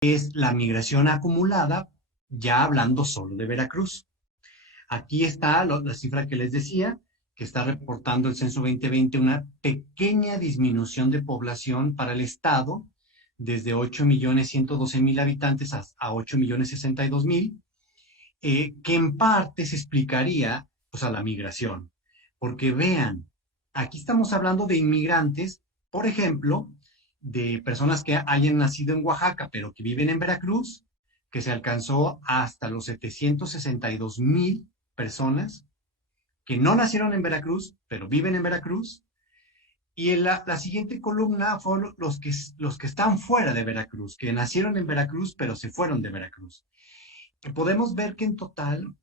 es la migración acumulada, ya hablando solo de Veracruz. Aquí está la cifra que les decía, que está reportando el censo 2020 una pequeña disminución de población para el estado, desde 8.112.000 habitantes a 8.062.000, que en parte se explicaría pues, a la migración. Porque vean, aquí estamos hablando de inmigrantes, por ejemplo, de personas que hayan nacido en Oaxaca, pero que viven en Veracruz, que se alcanzó hasta los 762.000 personas que no nacieron en Veracruz, pero viven en Veracruz. Y en la siguiente columna fueron los que están fuera de Veracruz, que nacieron en Veracruz, pero se fueron de Veracruz. Podemos ver que en total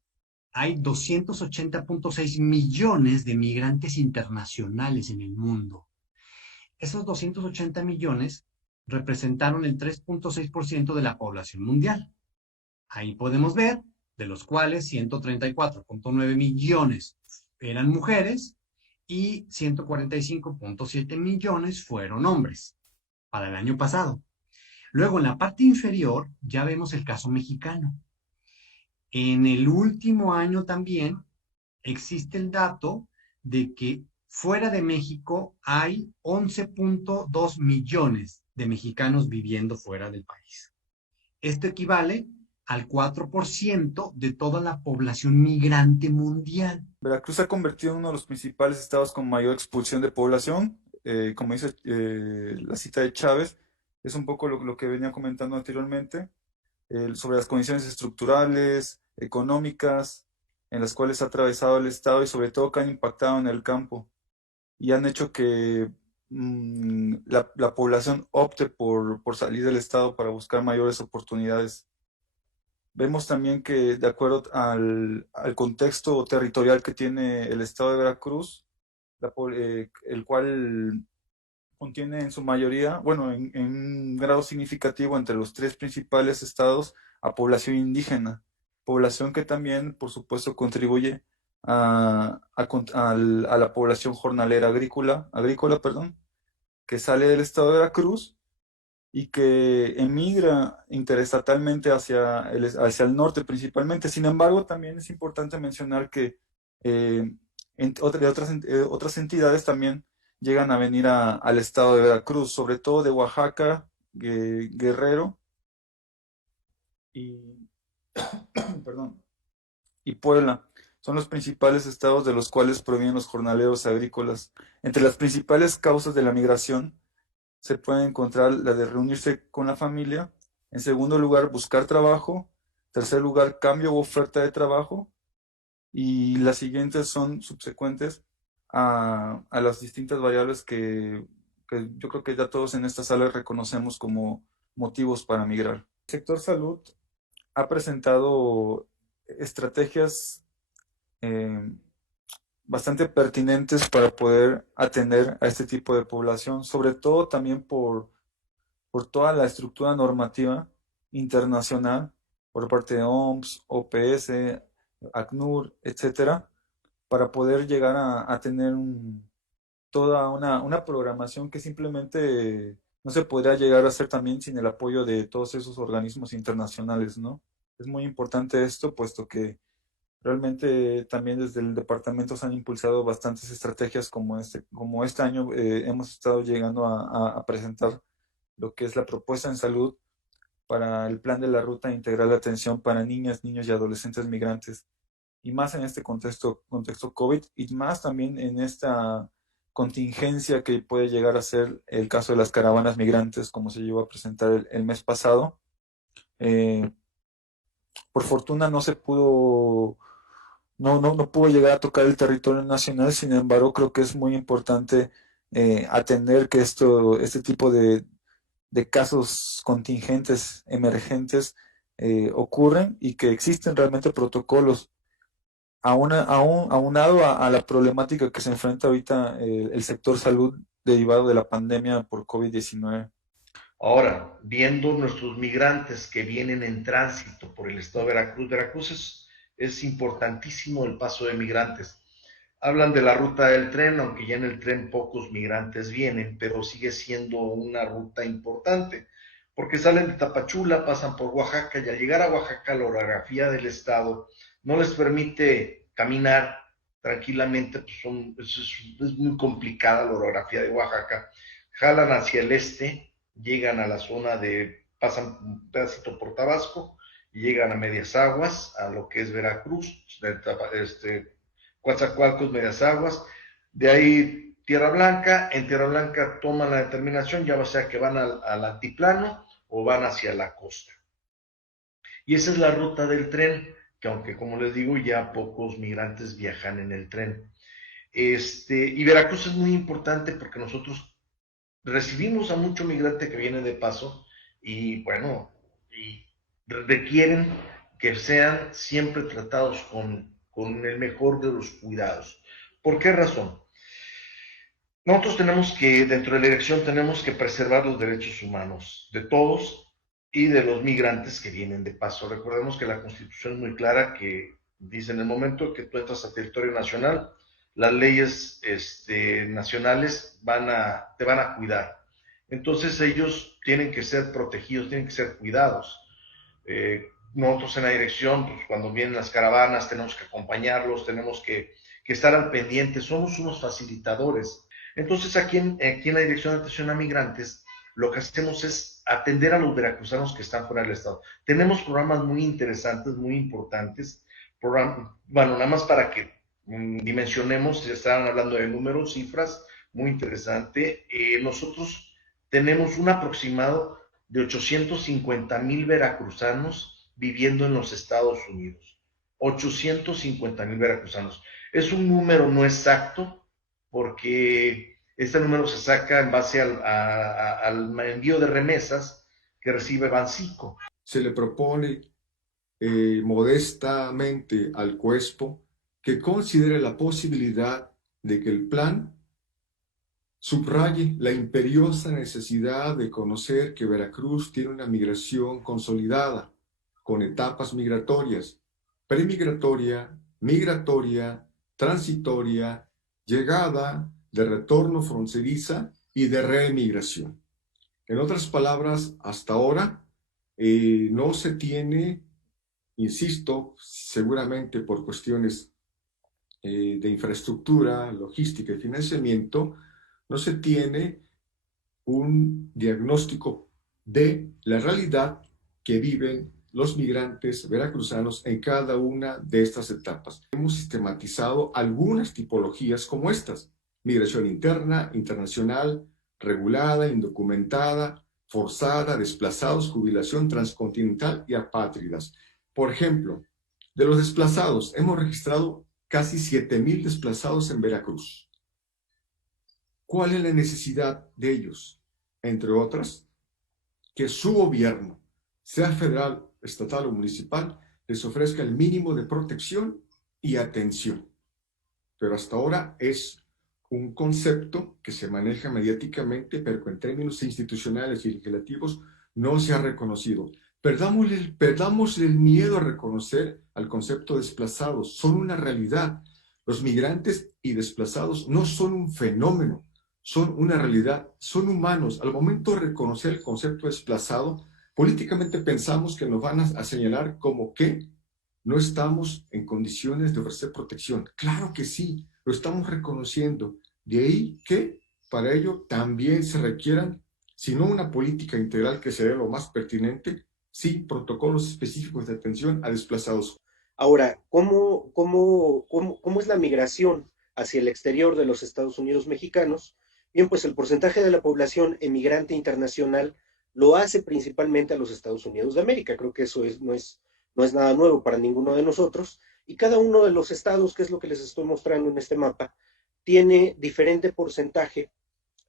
hay 280.6 millones de migrantes internacionales en el mundo. Esos 280 millones representaron el 3.6% de la población mundial. Ahí podemos ver, de los cuales 134.9 millones eran mujeres y 145.7 millones fueron hombres para el año pasado. Luego, en la parte inferior, ya vemos el caso mexicano. En el último año también existe el dato de que fuera de México hay 11.2 millones de mexicanos viviendo fuera del país. Esto equivale al 4% de toda la población migrante mundial. Veracruz se ha convertido en uno de los principales estados con mayor expulsión de población. Como dice la cita de Chávez, es un poco lo que venía comentando anteriormente, sobre las condiciones estructurales, económicas, en las cuales ha atravesado el estado y sobre todo que han impactado en el campo y han hecho que la población opte por salir del estado para buscar mayores oportunidades. Vemos también que de acuerdo al contexto territorial que tiene el estado de Veracruz, el cual contiene en su mayoría, bueno, en un grado significativo entre los tres principales estados, a población indígena, población que también, por supuesto, contribuye a la población jornalera agrícola, perdón, que sale del estado de Veracruz y que emigra interestatalmente hacia el norte principalmente. Sin embargo, también es importante mencionar que otras entidades también llegan a venir al estado de Veracruz, sobre todo de Oaxaca, Guerrero y, perdón, y Puebla. Son los principales estados de los cuales provienen los jornaleros agrícolas. Entre las principales causas de la migración se puede encontrar la de reunirse con la familia. En segundo lugar, buscar trabajo. Tercer lugar, cambio u oferta de trabajo. Y las siguientes son subsecuentes a las distintas variables que yo creo que ya todos en esta sala reconocemos como motivos para migrar. El sector salud ha presentado estrategias eh, bastante pertinentes para poder atender a este tipo de población, sobre todo también por toda la estructura normativa internacional por parte de OMS, OPS, ACNUR, etcétera, para poder llegar a tener toda una programación que simplemente no se podría llegar a hacer también sin el apoyo de todos esos organismos internacionales, ¿no? Es muy importante esto, puesto que realmente también desde el departamento se han impulsado bastantes estrategias como este año hemos estado llegando a presentar lo que es la propuesta en salud para el plan de la ruta integral de atención para niñas, niños y adolescentes migrantes, y más en este contexto COVID, y más también en esta contingencia que puede llegar a ser el caso de las caravanas migrantes, como se llevó a presentar el mes pasado. Eh, por fortuna no pudo llegar a tocar el territorio nacional. Sin embargo, creo que es muy importante atender que este tipo de casos contingentes, emergentes, ocurren y que existen realmente protocolos. Aunado a la problemática que se enfrenta ahorita el sector salud derivado de la pandemia por COVID-19. Ahora, viendo nuestros migrantes que vienen en tránsito por el estado de Veracruz, Veracruz es importantísimo el paso de migrantes. Hablan de la ruta del tren, aunque ya en el tren pocos migrantes vienen, pero sigue siendo una ruta importante. porque salen de Tapachula, pasan por Oaxaca, y al llegar a Oaxaca la orografía del estado no les permite caminar tranquilamente, pues es muy complicada la orografía de Oaxaca, jalan hacia el este, llegan a la zona pasan un pedacito por Tabasco, y llegan a Medias Aguas, a lo que es Veracruz, Coatzacoalcos, Medias Aguas, de ahí Tierra Blanca, en Tierra Blanca toman la determinación, ya sea que van al altiplano o van hacia la costa. Y esa es la ruta del tren, que aunque como les digo, ya pocos migrantes viajan en el tren. Y Veracruz es muy importante porque nosotros recibimos a mucho migrante que viene de paso y bueno, y requieren que sean siempre tratados con el mejor de los cuidados. ¿Por qué razón? Nosotros dentro de la elección, tenemos que preservar los derechos humanos de todos y de los migrantes que vienen de paso. Recordemos que la Constitución es muy clara que dice en el momento que tú entras a territorio nacional, las leyes nacionales te van a cuidar. Entonces ellos tienen que ser protegidos, tienen que ser cuidados. Nosotros en la dirección, pues, cuando vienen las caravanas, tenemos que acompañarlos, tenemos que estar al pendiente, somos unos facilitadores. Entonces aquí en la Dirección de Atención a Migrantes, lo que hacemos es atender a los veracruzanos que están fuera del estado. Tenemos programas muy interesantes, muy importantes. Bueno, nada más para que dimensionemos, si estaban hablando de números, cifras, muy interesante. Nosotros tenemos un aproximado de 850,000 veracruzanos viviendo en los Estados Unidos. 850,000 veracruzanos. Es un número no exacto, porque este número se saca en base al envío de remesas que recibe Bancico. Se le propone modestamente al CUESPO que considere la posibilidad de que el plan subraye la imperiosa necesidad de conocer que Veracruz tiene una migración consolidada, con etapas migratorias, premigratoria, migratoria, transitoria, llegada, de retorno fronteriza y de reemigración. En otras palabras, hasta ahora no se tiene, insisto, seguramente por cuestiones de infraestructura, logística y financiamiento, no se tiene un diagnóstico de la realidad que viven los migrantes veracruzanos en cada una de estas etapas. Hemos sistematizado algunas tipologías como estas: migración interna, internacional, regulada, indocumentada, forzada, desplazados, jubilación transcontinental y apátridas. Por ejemplo, de los desplazados, hemos registrado casi 7,000 desplazados en Veracruz. ¿Cuál es la necesidad de ellos? Entre otras, que su gobierno, sea federal, estatal o municipal, les ofrezca el mínimo de protección y atención. Pero hasta ahora es un concepto que se maneja mediáticamente, pero que en términos institucionales y legislativos no se ha reconocido. Perdámosle el miedo a reconocer al concepto de desplazados. Son una realidad. Los migrantes y desplazados no son un fenómeno, son una realidad, son humanos. Al momento de reconocer el concepto de desplazado, políticamente pensamos que nos van a señalar como que no estamos en condiciones de ofrecer protección. Claro que sí, lo estamos reconociendo. De ahí que para ello también se requieran, si no una política integral que sería lo más pertinente, sí protocolos específicos de atención a desplazados. Ahora, ¿cómo es la migración hacia el exterior de los Estados Unidos mexicanos? Bien, pues el porcentaje de la población emigrante internacional lo hace principalmente a los Estados Unidos de América. Creo que eso no es nada nuevo para ninguno de nosotros. Y cada uno de los estados, que es lo que les estoy mostrando en este mapa, tiene diferente porcentaje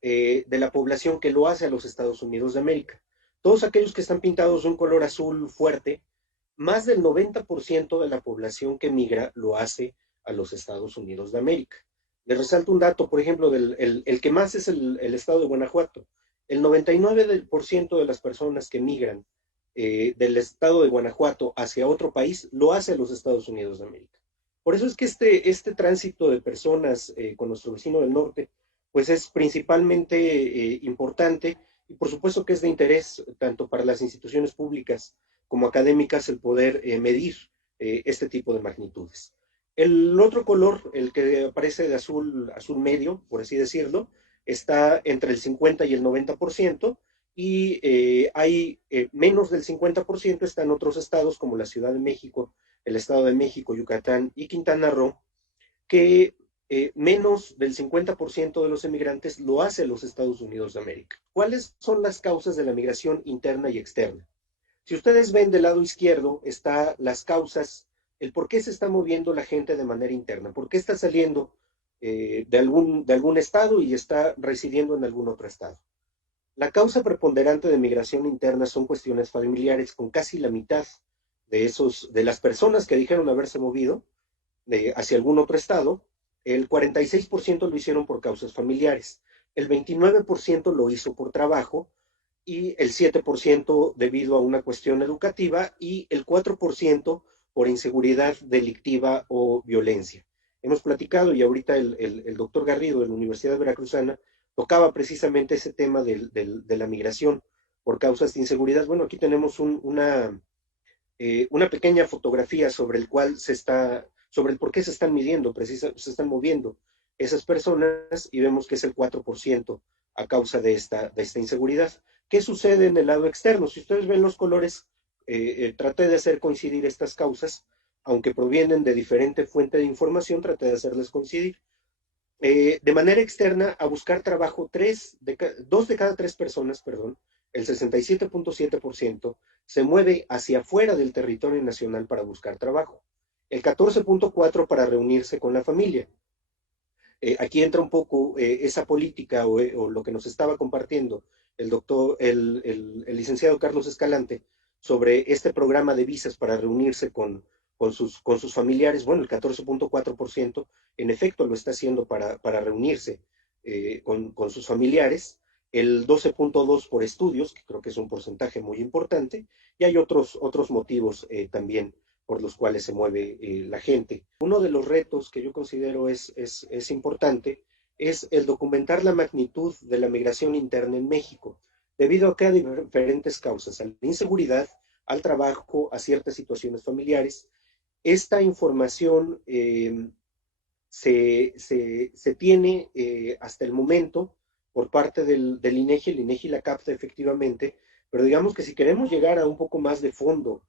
de la población que lo hace a los Estados Unidos de América. Todos aquellos que están pintados de un color azul fuerte, más del 90% de la población que migra lo hace a los Estados Unidos de América. Les resalto un dato, por ejemplo, el que más es el estado de Guanajuato. El 99% de las personas que migran del estado de Guanajuato hacia otro país lo hace a los Estados Unidos de América. Por eso es que este tránsito de personas con nuestro vecino del norte, pues es principalmente importante Y por supuesto que es de interés tanto para las instituciones públicas como académicas el poder medir este tipo de magnitudes. El otro color, el que aparece de azul, azul medio, por así decirlo, está entre el 50 y el 90%, y hay menos del 50% están otros estados como la Ciudad de México, el Estado de México, Yucatán y Quintana Roo, que menos del 50% de los emigrantes lo hace los Estados Unidos de América. ¿Cuáles son las causas de la migración interna y externa? Si ustedes ven del lado izquierdo, está las causas, el por qué se está moviendo la gente de manera interna, por qué está saliendo de algún estado y está residiendo en algún otro estado. La causa preponderante de migración interna son cuestiones familiares, con casi la mitad de las personas que dijeron haberse movido hacia algún otro estado. El 46% lo hicieron por causas familiares, el 29% lo hizo por trabajo, y el 7% debido a una cuestión educativa, y el 4% por inseguridad delictiva o violencia. Hemos platicado, y ahorita el doctor Garrido de la Universidad Veracruzana tocaba precisamente ese tema de la migración por causas de inseguridad. Bueno, aquí tenemos una pequeña fotografía sobre sobre el por qué se están midiendo, se están moviendo esas personas, y vemos que es el 4% a causa de esta inseguridad. ¿Qué sucede en el lado externo? Si ustedes ven los colores, traté de hacer coincidir estas causas, aunque provienen de diferente fuente de información, traté de hacerles coincidir. De manera externa, a buscar trabajo, 2 de cada 3 personas, perdón, el 67.7%, se mueve hacia afuera del territorio nacional para buscar trabajo. El 14.4% para reunirse con la familia. Aquí entra un poco esa política o lo que nos estaba compartiendo el licenciado Carlos Escalante sobre este programa de visas para reunirse con sus familiares. Bueno, el 14.4% en efecto lo está haciendo para reunirse con sus familiares, el 12.2% por estudios, que creo que es un porcentaje muy importante, y hay otros motivos también por los cuales se mueve la gente. Uno de los retos que yo considero es importante es el documentar la magnitud de la migración interna en México, debido a que hay diferentes causas, a la inseguridad, al trabajo, a ciertas situaciones familiares. Esta información se tiene hasta el momento por parte del INEGI. El INEGI la capta efectivamente, pero digamos que si queremos llegar a un poco más de fondo,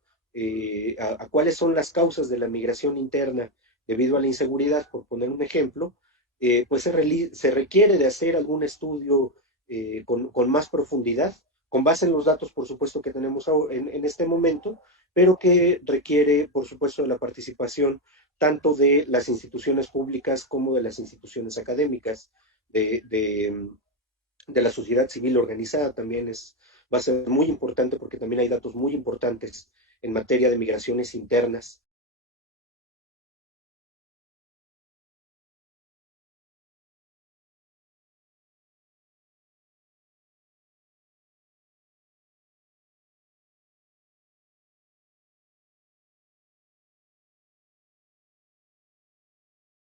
a cuáles son las causas de la migración interna debido a la inseguridad, por poner un ejemplo, pues se requiere de hacer algún estudio con más profundidad, con base en los datos, por supuesto, que tenemos en este momento, pero que requiere, por supuesto, de la participación tanto de las instituciones públicas como de las instituciones académicas, de la sociedad civil organizada. También va a ser muy importante, porque también hay datos muy importantes en materia de migraciones internas